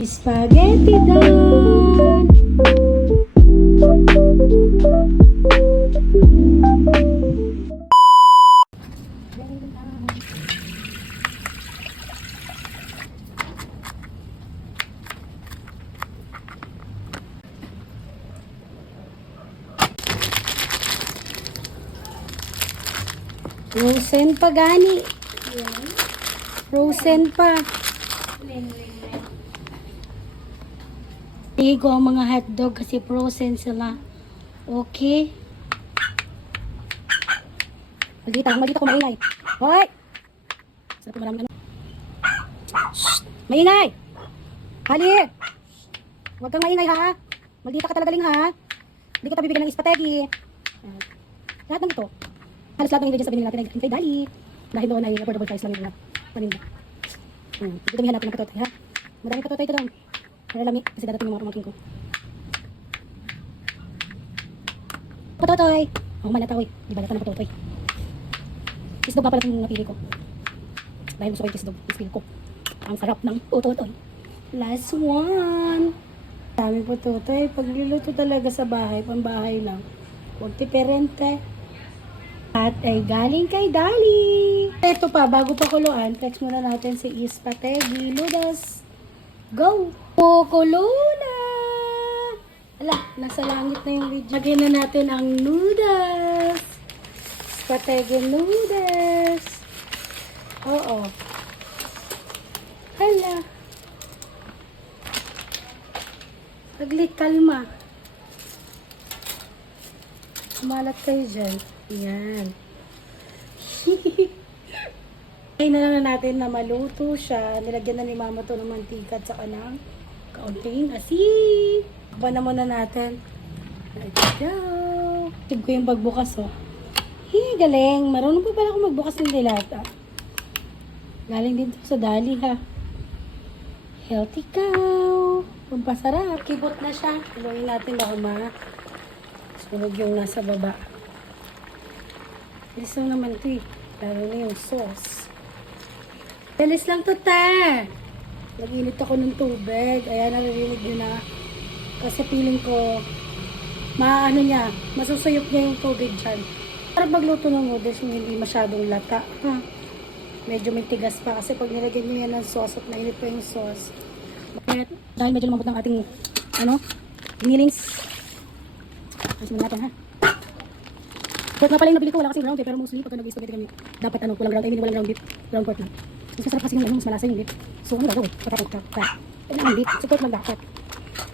Spaghetti done! Frozen pa gani. Frozen pa. Hindi ko ang mga hotdog kasi frozen sila. Okay. Magdita ko maingay. Hoy! Sarap yung maraming ano. Shhh! Maingay! Hali! Huwag kang maingay ha. Magdita ka talaga ha. Hindi kita bibigyan ng spaghetti. Lahat ng ito. Halos lahat ng ingredients sabihin natin ay kay Dali. Dahil doon ay affordable price lang yung mga paninda. Itutumihan natin ng katotoy ha. Maraming katotoy ito doon. Nalalami kasi dadating yung mga pamangkin ko. Katotoy! Ako man nataw eh. Di ba natin ng katotoy. Isdog pa pala itong napili ko. Dahil gusto ko yung isdog. Ispil ko. Ang sarap ng katotoy. Last one. Dami po katotoy. Pagluluto talaga sa bahay, pambahay lang. Huwag diferente. At ay galing kay Dali. Ito pa, bago pa kuluan, flex muna natin si Spaghetti Noodles. Go! Kukulo na! Ala, nasa langit na yung video. Lagyan na natin ang noodles. Spaghetti noodles. Oo. Hala. Saglit, kalma. Kumalat kayo dyan. Yan. Ngayon na lang natin na maluto siya. Nilagyan na ni Mama to ng mantika at saka ng kaunting asin. Kuha na muna natin. Let's go. Tib ko yung pagbukas oh. Galing. Marunong pa pala ako magbukas ng dilata. Galing din to sa Dali ha. Healthy cow. Pampasarap. Kibot na siya. Tuloyin natin na sunog yung nasa baba. Bilis lang naman ito eh. Lalo na yung sauce. Bilis lang to te. Nag-init ako ng tubig. Ayan, naririnig nyo na. Kasi feeling ko, maano niya, masusuyok niya yung tubig dyan. Para magluto ng noodles yung hindi masyadong lata. Ha? Medyo may tigas pa kasi pag nilagyan nyo yan ng sauce at nainit pa yung sauce. Dahil medyo lumambot ng ating, ginilings. Ayos mo natin ha. Pork nga pala yung nabili ko, wala kasing ground beef, pero mostly pagka nag-spaghetti kami, dapat walang ground, walang ground beef, ground pork lang. Mas masarap kasi yung mas malasa yung beef. So ano gagawin? Pagka kailangan beef, so pork lang dapat.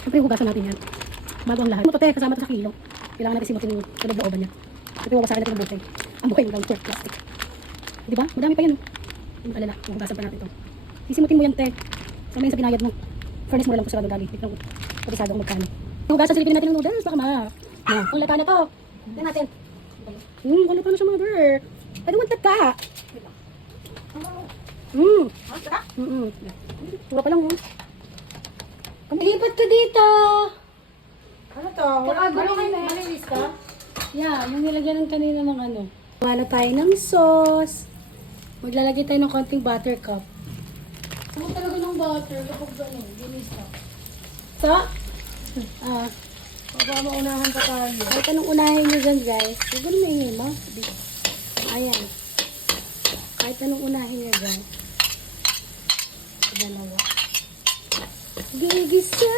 Siyempre hugasan natin yan. Bago ang lahat. Mutote, kasama ito sa kilo. Kailangan natin simutin yung tulog na oven niya. Ito yung wawasakin natin ng buhay. Ang buhay ng ground pork plastic. Diba? Madami pa yan. Hindi alala, hugasan pa natin ito. Sisimutin mo yan, te. Sama yun sa binayad mo. Furnace mo lang po sa Gali. Ito yung patisado ang magkano. Hugasan, silipin natin ng noodles. Baka ang lata na to. Tignan natin. Wala pa na siya, mother. Pwede magtag ka. Pura pa lang, Lipat ka dito. Ano to? Malinis ka? Yeah, yung nilagyan ng kanina ng ano. Wala tayo ng sauce. Maglalagay tayo ng konting buttercup. Ano talaga ng butter? Kapag gano'n, ginis ka. So, Baka maunahan pa tayo. kahit anong unahin nyo dyan, guys. Huwag mo maingay mo. Ayan. Kahit anong unahin nyo dyan. Dalawa. Gisa-gisan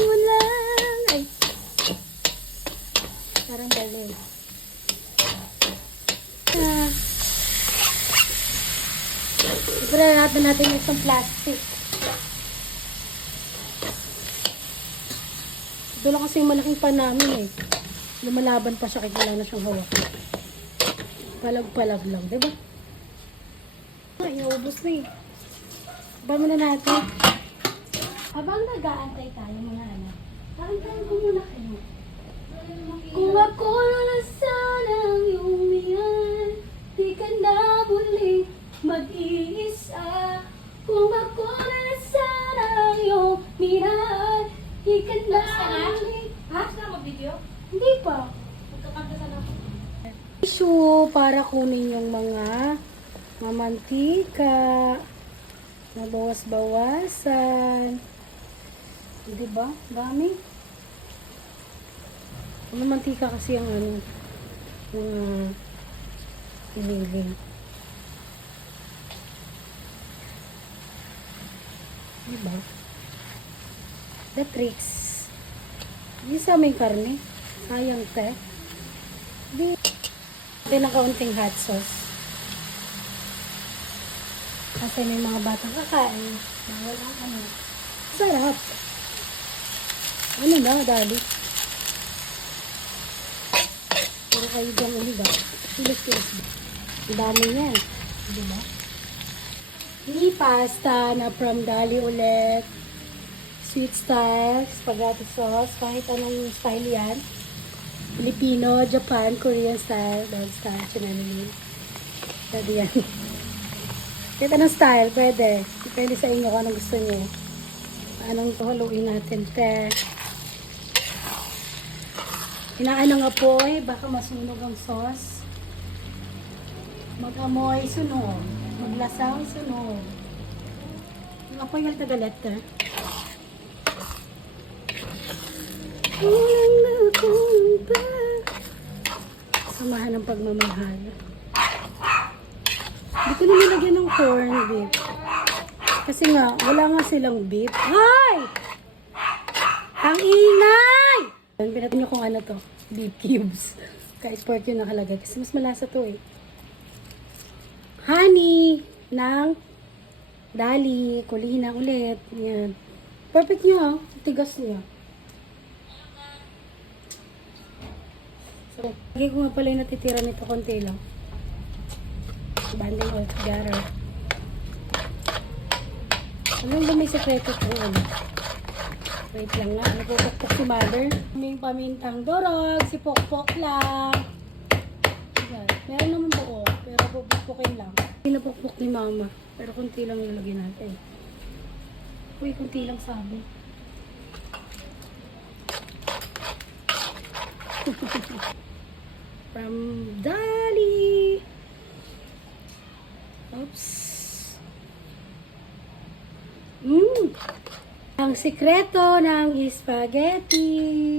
mo lang. Ay. Parang balik. Ibra natin yung isang plastic. Ito lang kasi yung malaking pan namin eh. Lumalaban pa siya, kaya na siyang hawak. Palag-palag lang, diba? Ay, naubos na eh. Ba muna natin. Habang nag-aantay tayo mga anak, kaantayin ko muna kayo. Kung ako na sanang umiyan, di ka na muli mag-iisa. Kung ako na sanang umiyan, di ka na muli. Ha? Gusto na mag-video? Hindi pa. Magkakanta sana ako. Tissue para kunin yung mga mamantika. Mabawas-bawasan. Di ba? Dami. Ano mantika kasi ang ano, mga pinili. Di ba? The tricks. Di sa may karne. Sayang te. Di. Ito na kaunting hot sauce. Kasi may mga batang kakain. Bawal ang ano. Sarap. Ano na, dali. Pero kayo dyan, ano ba? Tilis-tilis ba? Ang dami yan. Diba? Hindi pasta na from Dali ulit. Sweet style, spaghetti sauce, kahit anong style yan. Filipino, Japan, Korean style, dog style, chinanili. Pwede yan. Kahit anong style, pwede. Depende sa inyo kung anong gusto nyo. Anong haluin natin, te. Inaano nga po baka masunog ang sauce. Mag-amoy, sunog. Maglasaw, sunog. Yung apoy nga tagalat, te. Samahan ng pagmamahal. Hindi ko na nilagyan ng corn beef. Kasi nga, wala nga silang beef. Ay! Ang ingay! Pinatin nyo kung ano to. Beef cubes. Ka-sport yun nakalagay. Kasi mas malasa to eh. Honey ng Dali. Kulina ulit. Yan. Perfect nyo. Tigas niya. So, lagi ko nga pala yung natitira nito konti lang. Banding all together. Ano ba may sekreto ko? Wait lang nga. Napupukpok si mother. May pamintang dorog. Si Pokpok lang. Yan. Meron naman buo. Pero pupukpukin lang. Hindi napukpok ni mama. Pero kunti lang nilagyan natin. Uy, kunti lang sabi. From Dali. Oops. Ang sikreto ng spaghetti.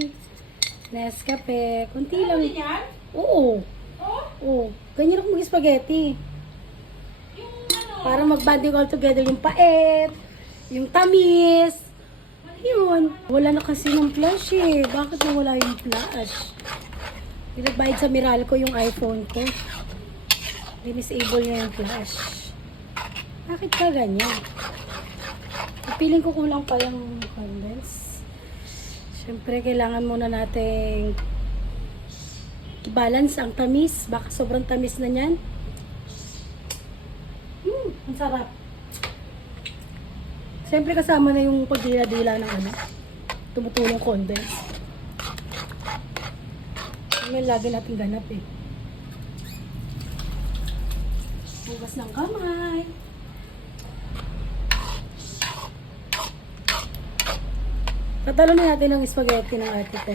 Nescafe. Kunti lang. Yan? Oo. Oh? Oo. Ganyan ako mag-spaghetti. Yung ano? Para mag-banding all together yung pait, yung tamis. Yun. Wala na kasi ng flash eh. Bakit nawala yung flash? Pinagbayad sa Meralco yung iPhone ko. Dinisable niya yung flash. Bakit ka ganyan? Piling ko kulang pa yung condense. Siyempre, kailangan muna nating i-balance ang tamis. Baka sobrang tamis na niyan. Ang sarap. Siyempre, kasama na yung pagdila-dila ng ano, tumutulong condense. May lagi natin ganap eh. Hugas ng kamay. Tatalunin natin ang spaghetti ng ate ko.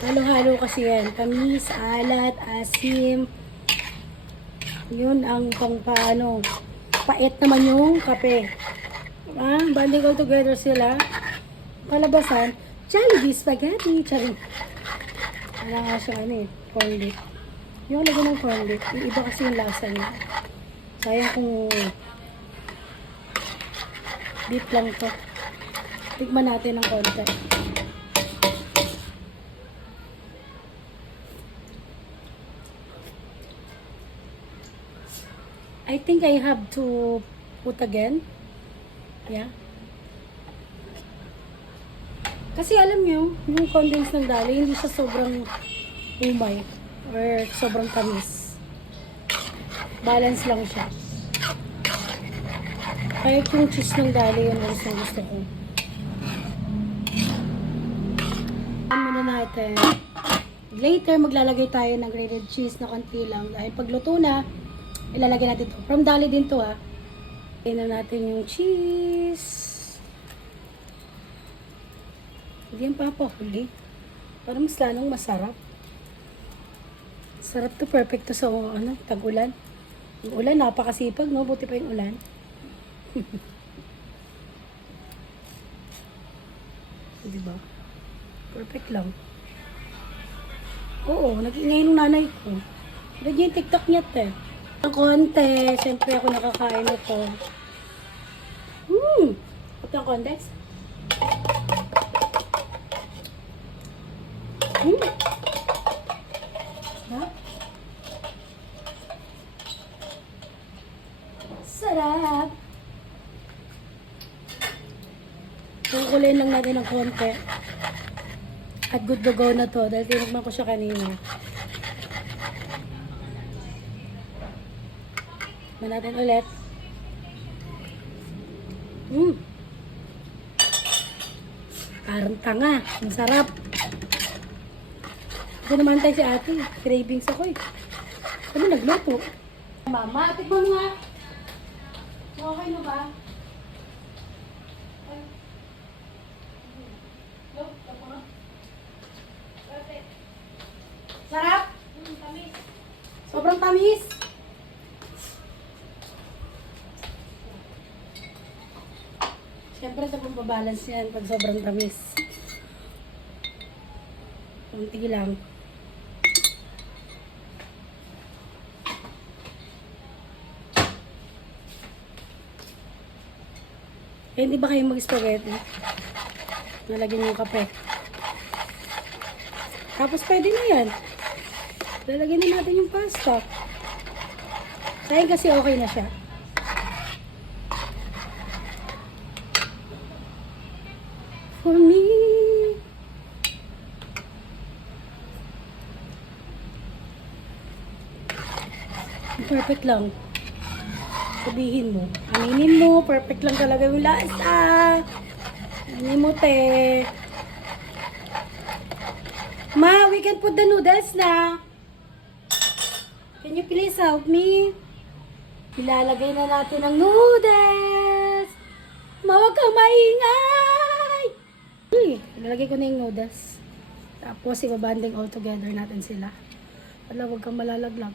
Halo-halo kasi yan. Tamis, alat, asim. Yun ang pang paano. Pait naman yung kape. Banding all together sila. Kalabasan, Jollibee spaghetti. Charing. Wala nga siya ano eh. Corn beef. Yung lagyan ng corn beef. Yung iba kasi yung lasa niya. Sayang kung beef lang to. Tikman natin ng konti. I think I have to put again. Yeah. Kasi alam nyo, yung condense ng Dali, hindi siya sobrang umay or sobrang tamis. Balance lang siya. Kahit yung cheese ng Dali, yun ang gusto ko. Muna natin. Later, maglalagay tayo ng grated cheese na konti lang. Dahil pagluto na, ilalagay natin ito. From Dali din to ha. Lagyan na natin yung cheese. Hindi yan papahuli. Para mas lalong masarap. Sarap to, perfect to sa ano, tag-ulan. Yung ulan, napakasipag, no? Buti pa yung ulan. Diba? Perfect lang. Oo, nag-ingay ng nanay ko. Ganyan yung TikTok niya, te. Ang konti, siyempre ako nakakain ito. Ito ang kontes. Ha? Sarap! Kukulin lang natin ng konti. At good to go na to dahil tinigman ko siya kanina. Tikman natin ulit. Parang tanga. Ang sarap. Ito naman tayo si ate. Cravings ako eh. Ano nagluto? Mama, tikman mo nga. Okay na ba? Sarap? Tamis. Sobrang tamis. Siyempre ito pong babalance yan pag sobrang tamis. Kunti lang. Eh, hindi ba kayo mag-spaghetti? Nalagyan yung kape. Tapos pwede na yan. Lalagyan na natin yung pasta. Sayang kasi okay na siya. For me. Perfect lang. Sabihin mo. Aminin mo. Perfect lang talaga yung lasa. Aminin mo, te. Ma, we can put the noodles na. Can you please help me? Ilalagay na natin ang noodles. Ma, huwag kang maingay. Ilalagay ko na yung noodles. Tapos, ibabanding all together natin sila. Wala, huwag kang malalaglag.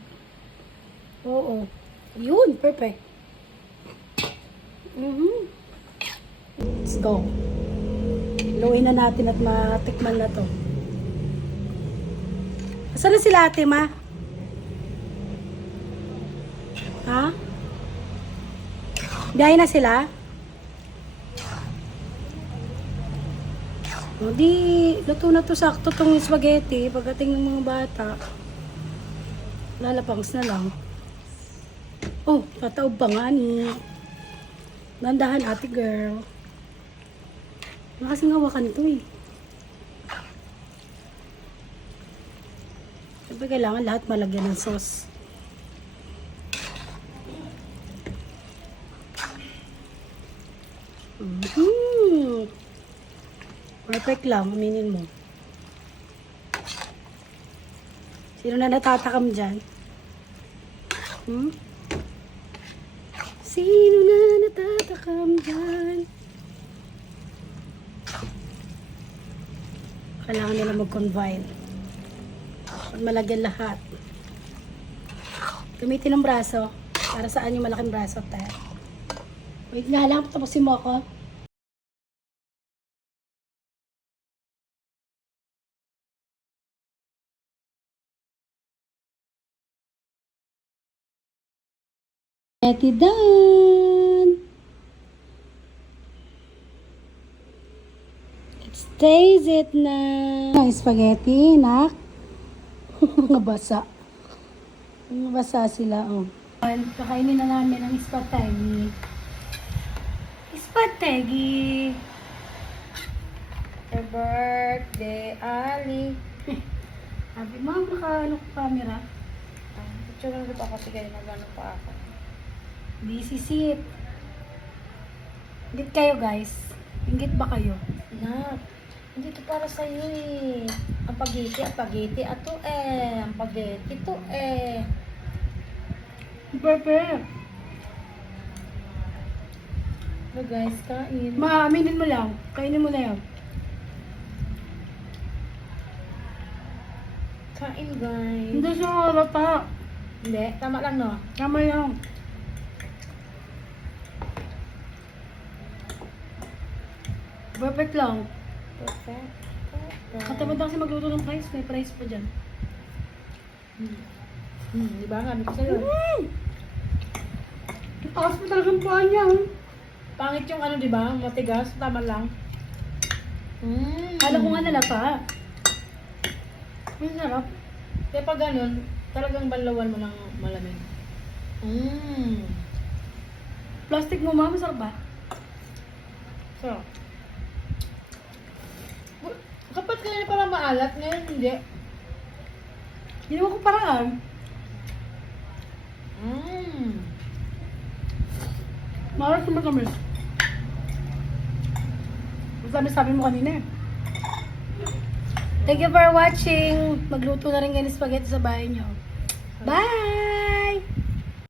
Oo. Yun, perfect. Let's go. Luin na natin at matikman na to. Saan na sila ate, ma? Ha? Biyahe na sila? O di, luto na to, sakto tong spaghetti. Pagdating ng mga bata, lalapangs na lang. Oh, tataob pa nga ni. Nandahan ate girl. Nakasing hawakan to eh. Siyempre kailangan lahat malagyan ng sauce. Perfect lang, aminin mo. Sino na natatakam dyan? Sino na natatakam dyan? Kailangan nila mag-combine. Pag malagyan lahat. Gamitin ng braso. Para saan yung malaking braso tayo. Wait nga lang, tapusin mo ako. Ready done! Let's taste it na. Ang spaghetti, nak. Mga basa. Mga basa sila, oh. Kakainin na namin ang spaghetti. Spaghetti! Happy birthday, Ali. Sabi, ma'am, naka-ano ko camera? Picture lang dito ako. Sige, nag-ano pa ako. Busy sit. Ingit kayo, guys. Ingit ba kayo? Nak, hindi to para sa'yo eh. Ang pagiti, ato eh. Ang pagiti to eh. Perfect. So guys, kain. Ma, aminin mo lang. Kainin mo na yan. Kain, guys. Hindi siya halata. Hindi, tama lang, no? Tama yan. Perfect lang. Perfect. Katamad lang kasi magluto ng fries. May fries pa dyan. Di ba? Sabi ko sa'yo. Taas pa talagang paa niya. Pangit yung ano, di ba? Matigas. Tama lang. Kala ko nga nalata. Ang sarap. Kaya pag ganun, talagang banlawan mo ng malamig. Plastic mo, mama, masarap ba? So, kapag kanina parang maalat, ngayon hindi. Ginawa ko paraan. Maras naman kami. Sabi mo kanina eh. Thank you for watching. Magluto na rin kayo ng spaghetti sa bahay niyo. Bye!